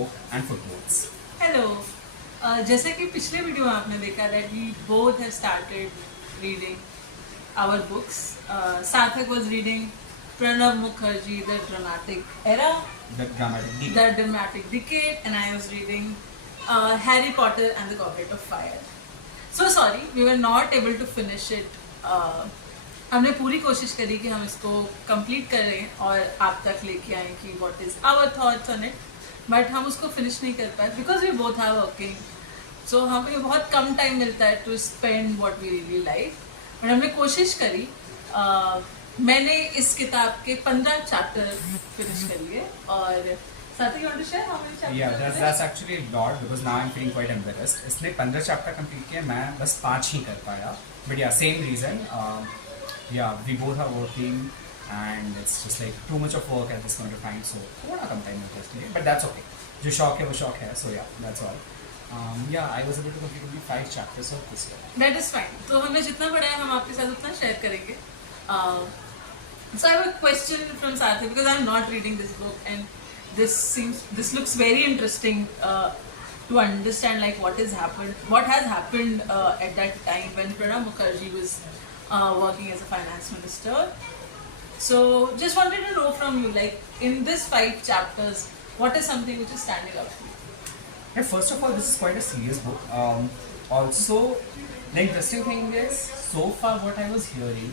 book and footnotes. Hello जैसे कि पिछले वीडियो में आपने देखा that we both have started reading our books Sarthak was reading Pranab Mukherjee the dramatic era The dramatic the dramatic decade and I was reading Harry Potter and the Goblet of Fire so sorry we were not able to finish it हमने पूरी कोशिश करी कि हम इसको complete करें और आप तक लेके आए कि what is our thoughts on it but हम उसको फिनिश नहीं कर पाए because we both are working so हमें बहुत कम टाइम मिलता है to spend what we really like but हमने कोशिश करी मैंने इस किताब के 15 चैप्टर फिनिश कर लिए और साथ ही want to share how many chapters that's actually a lot because now I'm feeling quite embarrassed. इसने 15 चैप्टर कंप्लीट किए, मैं बस 5 ही कर पाया. But yeah, same reason. We both are working and it's just like too much of work at this point of time. So थोड़ा कम time मिलता है इसलिए, but that's okay. जो शौक है वो शौक है. So yeah, that's all. I was able to complete only 5 chapters of this year. That is fine. तो हमने जितना पढ़ा है हम आपके साथ उतना शेयर करेंगे. So I have a question from Sarthi because I'm not reading this book and this looks very interesting to understand like what has happened at that time when Pranab Mukherjee was working as a finance minister. So just wanted to know from you, like in this 5 chapters, what is something which is standing out to you? Yeah, first of all, this is quite a serious book. Also, the interesting thing is, so far what I was hearing,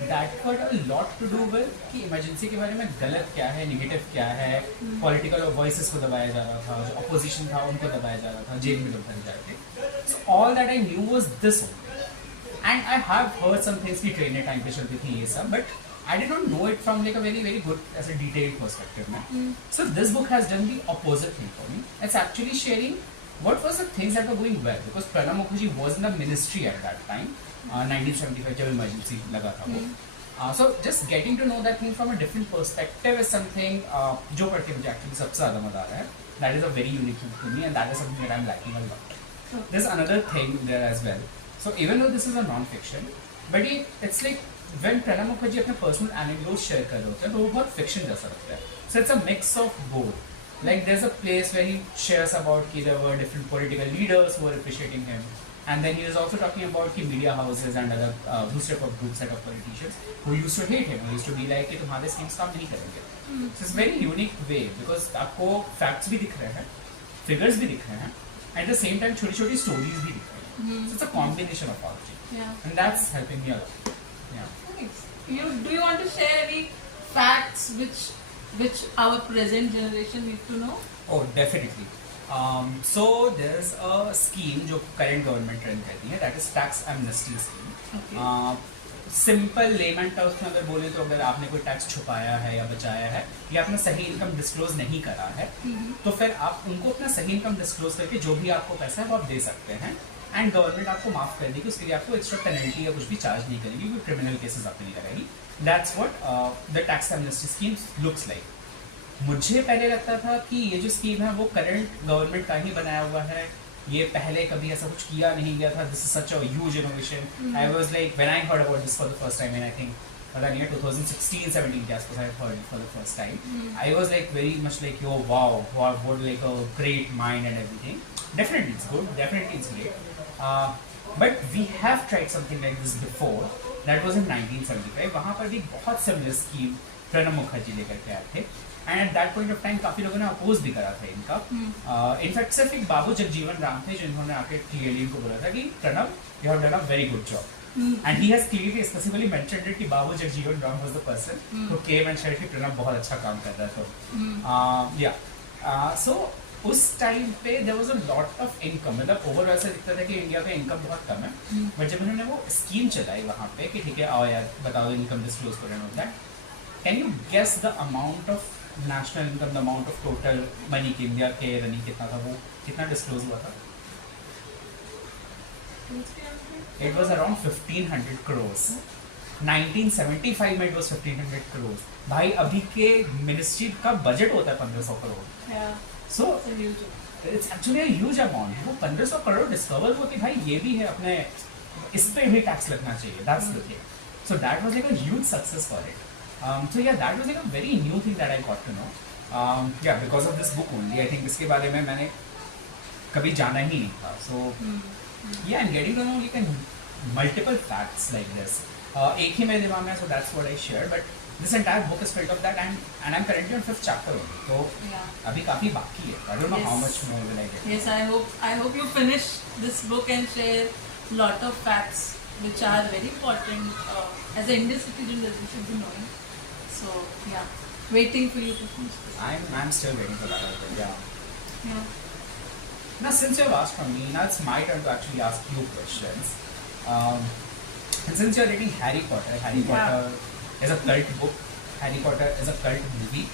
that got a lot to do with कि emergency के बारे में गलत क्या है, negative क्या है, political voices को दबाया जा रहा था, जो अपोजिशन था उनको दबाया जा रहा था, जेल में लोग भर जाते. So all that I knew was this only. And I have heard some things कि ट्रेन टाइम पे चलती थी ये सब, but I did not know it from like a very very good as a detailed perspective. So this book has done the opposite thing for me. It's actually sharing what was the things that were going well because Pranab Mukherjee was in the ministry at that time, 1975 जब emergency लगा था वो. So just getting to know that thing from a different perspective is something जो पढ़ के मुझे actually सबसे ज़्यादा मजा आ रहा है. That is a very unique thing to me and that is something that I'm liking a lot. There's another thing there as well. So even though this is a non-fiction, but it's like when Pranab Mukherjee अपने personal anecdotes share कर रहे होते हैं तो वो बहुत fiction जैसा लगता है. So it's a mix of both. Like there's a place where he shares about कि there were different political leaders who were appreciating him, and then he is also talking about कि media houses and other दूसरे group set of politicians who used to hate him, who used to be like कि तुम्हारे schemes काम नहीं करेंगे. So it's a very unique way because आपको facts भी दिख रहे हैं, figures भी दिख रहे हैं, at the same time छोटी-छोटी stories भी दिख रही हैं. So it's a combination of all things. Yeah. And that's helping me a lot. Yeah. Thanks. Do you want to share any facts which our present generation need to know? Oh, definitely. So there's a scheme जो current government run करती है, that is tax amnesty scheme. Okay. Simple lemon terms में अगर बोले तो अगर आपने कोई टैक्स छुपाया है या बचाया है या आपने सही इनकम डिस्क्लोज नहीं करा है तो फिर आप उनको अपना सही इनकम डिस्क्लोज करके जो भी आपको पैसा है वो आप दे सकते हैं एंड गवर्नमेंट आपको माफ कर देगी, उसके लिए आपको एक्स्ट्रा पेनल्टी या कुछ भी चार्ज नहीं करेगी, कोई क्रिमिनल केसेस आपको नहीं कराएगी. That's what the tax amnesty scheme looks like. मुझे पहले लगता था कि ये जो स्कीम है वो करंट गवर्नमेंट का ही बनाया हुआ है, ये पहले कभी ऐसा कुछ किया नहीं गया था. This is such a huge innovation. I was like when I heard about this for the first time and I think पता नहीं 2016-17 के आसपास I heard for the first time. I was like very much like yo wow what like a great mind and everything. Definitely it's good, definitely it's great. But we have tried something like this before. That was in 1975. वहाँ पर भी बहुत similar scheme Pranab Mukherjee लेकर के आए थे. And at that point of time काफी लोगों ने अपोज भी करा था इनका. इनफैक्ट सिर्फ एक बाबू जगजीवन राम थे जिन्होंने आके क्लियरली इनको बोला था कि Pranab you have done a very good job. And he has clearly specifically mentioned it कि बाबू Jagjivan Ram was the person who came and said कि प्रणब बहुत अच्छा काम कर रहा था. So उस टाइम पे there was a lot of income, मतलब ओवरऑल से दिखता था कि इंडिया का इनकम बहुत कम है. बट जब उन्होंने वो स्कीम चलाई वहाँ पे कि ठीक है आओ यार बताओ इनकम डिस्क्लोज करो and all that, can you guess the amount of national income, the amount of total money कि इंडिया के रनिंग कितना था, वो कितना डिस्क्लोज हुआ था? It was around 1500 crores. 1975 में इट वाज 1500 crores. भाई अभी के मिनिस्ट्री का बजट होता है 1500 crore. So it's actually a huge amount. वो 1500 करोड़ डिस्कवर होती भाई ये भी है अपने इस पे भी टैक्स लगना चाहिए. That's the thing. So that was like a huge success for it. So yeah, that was like a very new thing that I got to know. Yeah, because of this book only. I think इसके बारे में मैंने कभी जाना ही नहीं था. So yeah, and getting to know like multiple facts like this. एक ही मेरे दिमाग में है, so that's what I shared. But this entire book is filled of that, and I'm currently on 5th chapter only. So Yeah. अभी काफी बाकी है. I don't know how Yes. much more will I get. Yes, I hope you finish this book and share lot of facts which are very important as an Indian citizen that you should be knowing. So yeah, waiting for you to finish this. I'm still waiting for that. Yeah. Yeah. Now, since you've asked from me, now it's my turn to actually ask you questions. And since you're reading Harry Potter, Harry Yeah. Potter is a cult book. Harry Potter is a cult movie.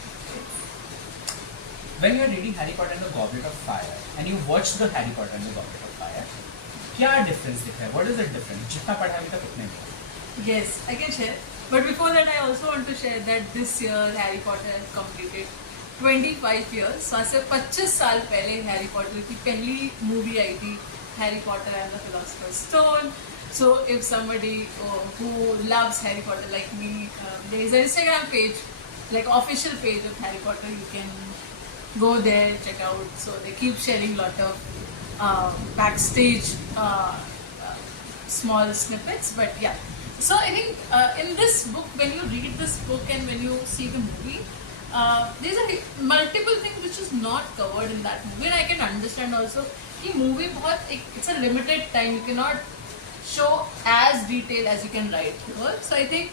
When you're reading Harry Potter and the Goblet of Fire, and you watch the Harry Potter and the Goblet of Fire, क्या difference दिख रहा है? What is the difference? जितना पढ़ा है अभी तक उतने में. Yes, I can share. But before that, I also want to share that this year Harry Potter has completed 25 years. So आज से 25 साल पहले हैरी पॉटर की पहली मूवी आई थी, Harry Potter and the philosopher's stone. So if somebody who loves Harry Potter like me, there is an Instagram page, like official page of Harry Potter. You can go there, check out. So they keep sharing lot of backstage small snippets. But yeah, so I think in this book, when you read this book and when you see the movie, there's a multiple things which is not covered in that movie, and I can understand also. कि movie बहुत it's a limited time. You cannot show as detailed as you can write here. So I think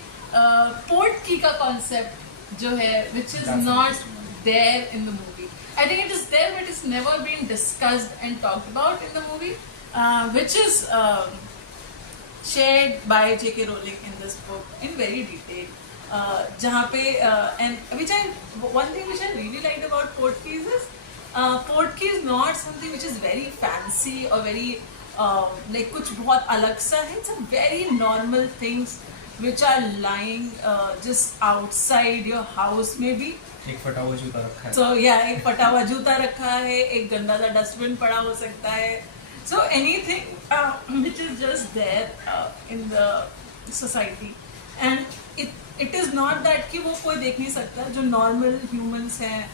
port key का concept जो है, which is That's not interesting. there in the movie. I think it is there, but it's never been discussed and talked about in the movie, which is shared by J.K. Rowling in this book in very detail. जहाँ पे and one thing which I really liked about port keys is port key is not something which is very fancy or very like कुछ बहुत अलग सा है. It's a very normal things which are lying just outside your house maybe. एक फटा हुआ जूता रखा है. So yeah, एक फटा हुआ जूता रखा है, एक गंदा सा डस्टबिन पड़ा हो सकता है. So anything which is just there in the society, and it is not that कि वो कोई देख नहीं सकता. जो normal humans हैं,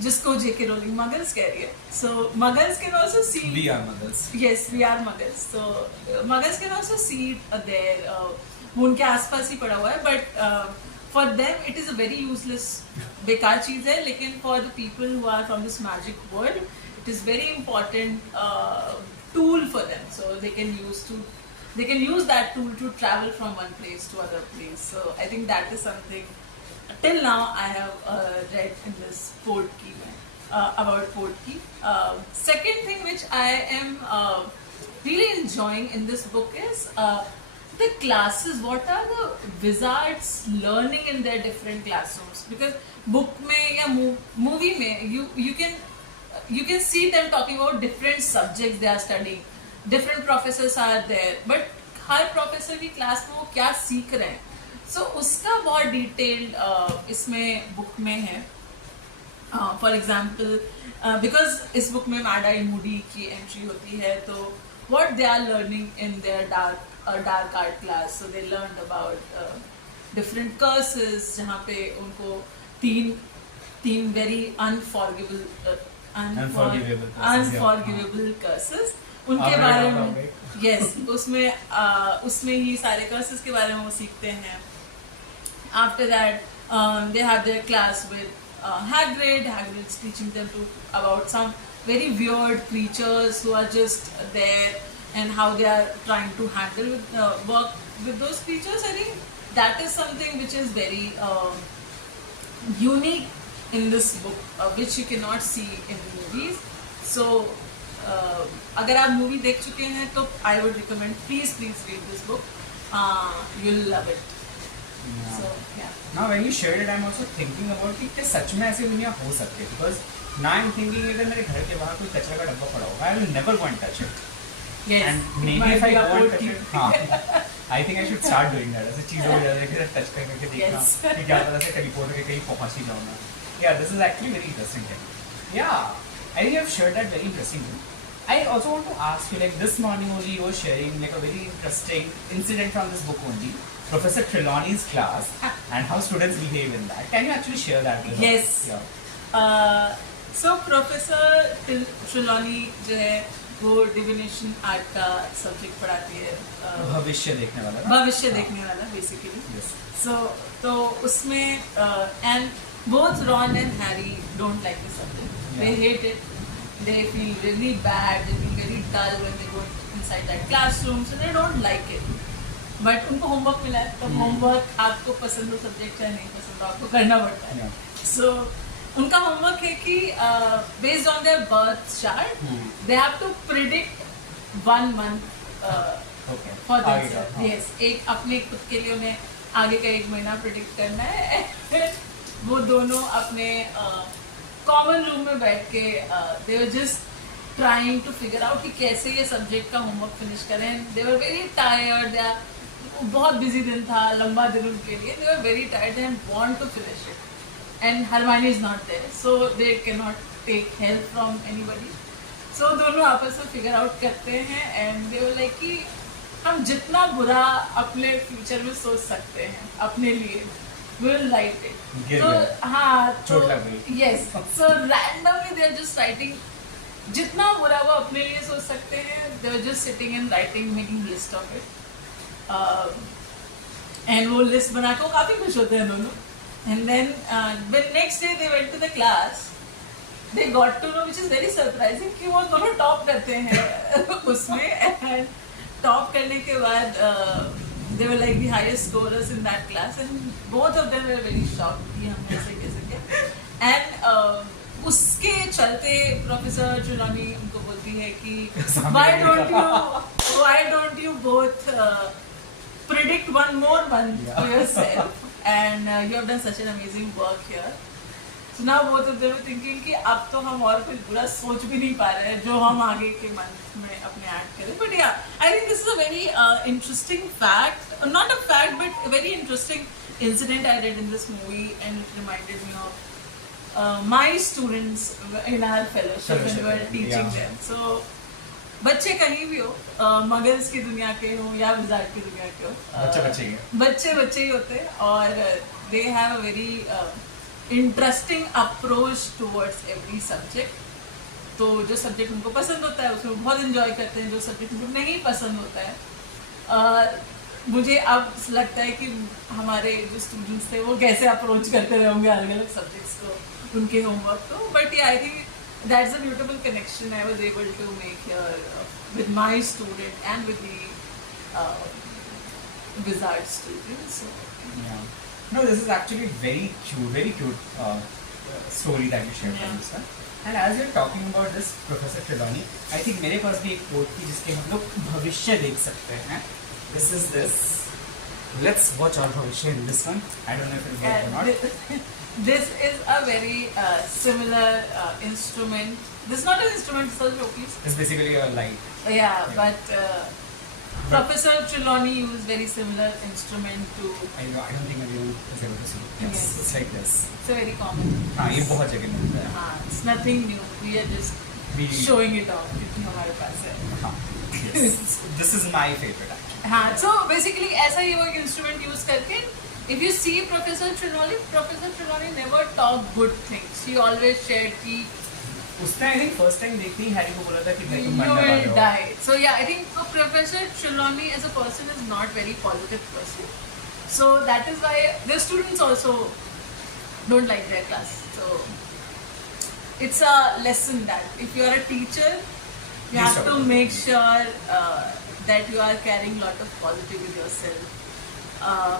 जिसको J.K. Rowling muggles कह रही है. So muggles can also see. We are mothers. Yes, we are muggles. So muggles can also see it there. वो उनके आसपास ही पड़ा हुआ है. But for them it is a very useless बेकार चीज है. लेकिन for the people who are from this magic world, it is very important tool for them. So they can use that tool to travel from one place to other place. So I think that is something till now I have read in this port key about port key. Second thing which I am really enjoying in this book is the classes. What are the wizards learning in their different classrooms? Because book में या movie में you can see them talking about different subjects they are studying. Different professors are there, but her professor की class में वो क्या सीख रहे हैं. So उसका बहुत detailed इसमें book में है. For example, because इस book में Mad Eye Moody की entry होती है, तो what they are learning in their dark art class. So they learned about different curses, जहाँ पे उनको तीन very unforgivable curses उनके बारे में. Yes, उसमें ही सारे curses के बारे में वो सीखते हैं. After that, they have their class with Hagrid. Hagrid's teaching them about some very weird creatures who are just there and how they are trying to handle work with those creatures. I think that is something which is very unique in this book, which you cannot see in the movies. So अगर आप movie देख चुके हैं तो I would recommend please read this book. You'll love it. Yeah. So yeah. Now when you shared it, I'm also thinking about कि क्या सच में ऐसी दुनिया हो सकती है. Because now I'm thinking अगर मेरे घर के बाहर कोई कचरा का डब्बा पड़ा होगा, I will never go and touch it. Yes. And maybe if I go and touch it, हाँ, I think I should start doing that. ऐसे चीजों को ज़्यादा touch करके देखना कि क्या पता से टेलीपोर्ट के कहीं पहुँच ही जाऊँ मैं. Yeah, this is actually very interesting thing. Yeah, I think you have shared that very interestingly. I also want to ask you, like this morning only you were sharing like a very interesting incident from this book only, Professor Trelawney's class, and how students behave in that. Can you actually share that with us? Yes. Yeah. So professor Trelawney जो है वो divination art का subject पढ़ाती है, भविष्य देखने वाला ना? भविष्य हाँ। देखने वाला बेसिकली. Yes. सो तो उसमें and both Ron and Harry don't like the subject. They Yeah. hate it. They feel really bad. They feel very dull when they go inside that classroom. So they don't like it. But उनको homework मिला है, तो homework आपको पसंद हो subject है नहीं पसंद हो आपको करना पड़ता है. Yeah. So उनका होमवर्क है कि based on their birth chart, they have to predict 1 month Okay. for आगे का, themselves. हाँ. Yes, एक अपने खुद के लिए उन्हें आगे का 1 महीना प्रिडिक्ट करना है. वो दोनों अपने कॉमन रूम में बैठ के they were just trying to figure out कि कैसे ये सब्जेक्ट का होमवर्क फिनिश करें. दे वर वेरी टायर्ड, बहुत बिजी दिन था, लंबा दिन उनके लिए. They were very tired and want to finish it and Hermione is not there, so they can not take help from anybody. So दोनों आपस में फिगर आउट करते हैं एंड दे वर लाइक कि हम जितना बुरा अपने फ्यूचर में सोच सकते हैं अपने लिए, will write it. गिर तो गए। हाँ, तो चोट लग गई। yes, so randomly they are just writing. जितना बुरा वो अपने लिए सोच सकते हैं, they were just sitting and writing, making list of it. And वो list बना के वो काफी खुश होते हैं दोनों. And then when next day they went to the class, they got to know, which is very surprising, कि वो दोनों टॉप करते हैं उसमें. And टॉप करने के बाद they were like the highest scorers in that class, and both of them were very shocked कि हम ऐसे कैसे किया. And उसके चलते प्रोफेसर ट्रिलॉनी उनको बोलती है कि why don't you both predict 1 more month for yourself, and you have done such an amazing work here. So now both of them are thinking कि अब तो हम और कुछ बुरा सोच भी नहीं पा रहे हैं जो हम आगे के मंथ में अपने ऐड करें. But yeah, I think this is a very interesting fact, not a fact but a very interesting incident I read in this movie, and it reminded me of my students in our fellowship when we were teaching them. So बच्चे कहीं भी हो, मगर्स की दुनिया के हो या wizard की दुनिया के हो, बच्चे ही होते हैं और they have a very interesting approach towards every subject. तो जो सब्जेक्ट उनको पसंद होता है उसमें बहुत इंजॉय करते हैं, जो सब्जेक्ट उनको नहीं पसंद होता है मुझे अब लगता है कि हमारे जो स्टूडेंट्स थे वो कैसे अप्रोच करते रहे होंगे अलग अलग सब्जेक्ट्स को, उनके होमवर्क को. But I think that's a beautiful connection I was able to make here with my student and with the wizard students. No, this is actually very cute story that you shared from this one. And as you're talking about this Professor Trelawney, I think मेरे पास भी एक quote थी जिसके हम लोग भविष्य देख सकते हैं. This is this. Let's watch our भविष्य in this one. I don't know if it'll work or not. This is a very similar instrument. This is not an instrument, it's a showpiece. It's basically a light. Yeah, but Professor Trelawney used very similar instrument to. I don't think everyone is able to see it. Yes, Yes. it's like this. It's very common. हाँ, ये बहुत जगह मिलता है. It's nothing new. We are just We- showing it off क्योंकि हमारे पास है. हाँ, yes. This is my favorite actually. हाँ, so basically ऐसा ही वो एक instrument use करके. If you see Professor Trelawney never talked good things. She always shared कि उसने I think first time देखते ही हैरी को बोला था कि मैं तुम you मरने वाले will हो. die. So yeah, I think Professor Trelawney as a person is not very positive person. So that is why the students also don't like their class. So it's a lesson that if you are a teacher, you have to make sure that you are carrying lot of positivity with yourself.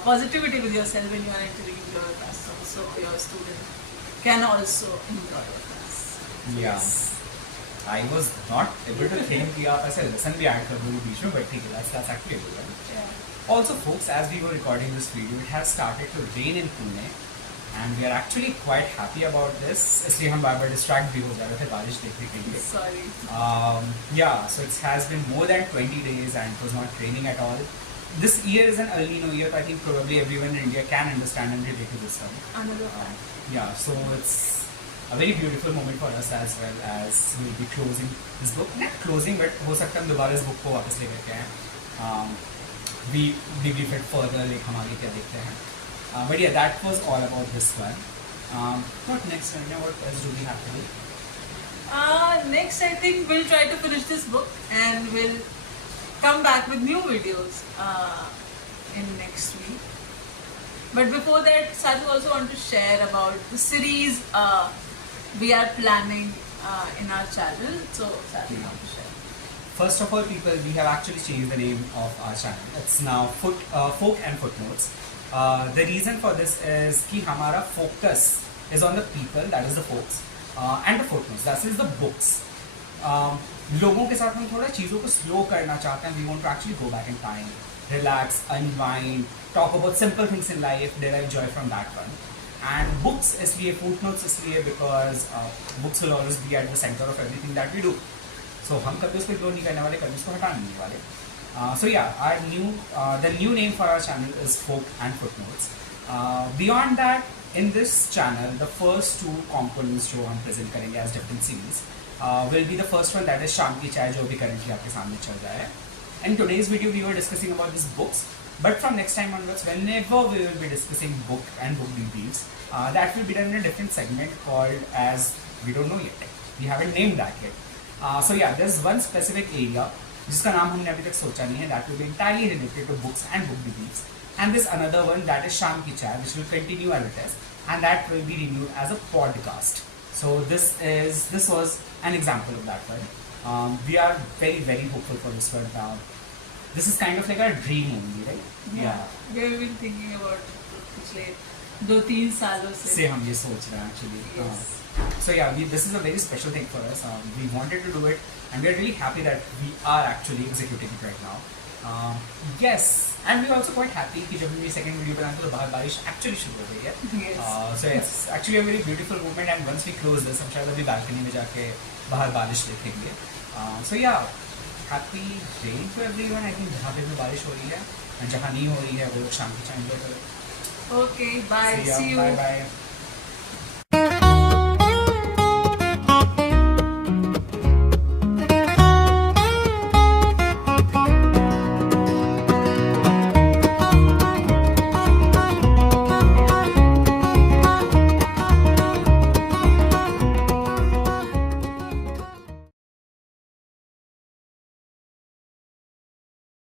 Positivity with yourself when you are entering your classroom, so your student can also enjoy your class. Yeah. I was not able to think कि आप ऐसे lesson भी add कर दोगे बीच में, but ठीक है, that's actually a good one. Yeah. Also, folks, as we were recording this video, it has started to rain in Pune, and we are actually quite happy about this. इसलिए हम बार-बार distract भी हो जा रहे थे बारिश देखने के लिए. Sorry. Yeah, so it has been more than 20 days and it was not raining at all. This year is an El Nino year, so I think probably everyone in India can understand and relate to this one. Another fact. Yeah, so it's a very beautiful moment for us as well, as we'll be closing this book. Not closing, but हो सकता है हम दोबारा इस book को वापस लेकर के आएं. We debrief it further, like हम आगे क्या देखते हैं. But yeah, that was all about this one. What next, Anya? What else do we have to do? Next, I think we'll try to finish this book and we'll come back with new videos in next week. But before that, Saju also want to share about the series we are planning in our channel. So, Saju want to share. First of all, people, we have actually changed the name of our channel. It's now Folk and Footnotes. The reason for this is कि हमारा focus is on the people, that is the folks, and the footnotes, that is the books. लोगों के साथ हम थोड़ा चीज़ों को slow करना चाहते हैं. We want to actually go back in time, relax, unwind, talk about simple things in life, derive joy from that one. And books इसलिए, footnotes इसलिए because books will always be at the center of everything that we do. So हम कभी उसको ignore नहीं करने वाले, कभी उसको हटाने नहीं वाले. So yeah, the new name for our channel is Folk and Footnotes. Beyond that, in this channel, the first two components जो हम present करेंगे as different series will be the first one, that is शाम की चाय, जो भी currently आपके सामने चल रहा है. In today's video, we were discussing about these books, but from next time onwards, whenever we will be discussing book and book reviews, that will be done in a different segment called as we don't know yet. We haven't named that yet. So yeah, there's one specific area जिसका नाम हमने अभी तक सोचा नहीं है, that will be entirely related to books and book reviews. And this another one, that is शाम की चाय, which will continue as it is, and that will be reviewed as a podcast. So this was an example of that one. We are very, very hopeful for this one. This is kind of like a dream only, right? Yeah. We have been thinking about पिछले 2-3 सालों से हम ये सोच रहे हैं actually. Yes. So yeah, this is a very special thing for us. We wanted to do it, and we are really happy that we are actually executing it right now. Yes, and we are also quite happy कि जब हमने second video बनाया तो बाहर बारिश actually शुरू हो गई है. Yes. So it's actually a very beautiful moment, and once we close this, हम शायद अभी balcony में जाके बाहर बारिश देखेंगे. So yeah, happy day to everyone. I think जहाँ पे भी बारिश हो रही है, और जहाँ नहीं हो रही है वो लोग शाम की चाय enjoy करें. Okay, bye. See you. Bye bye.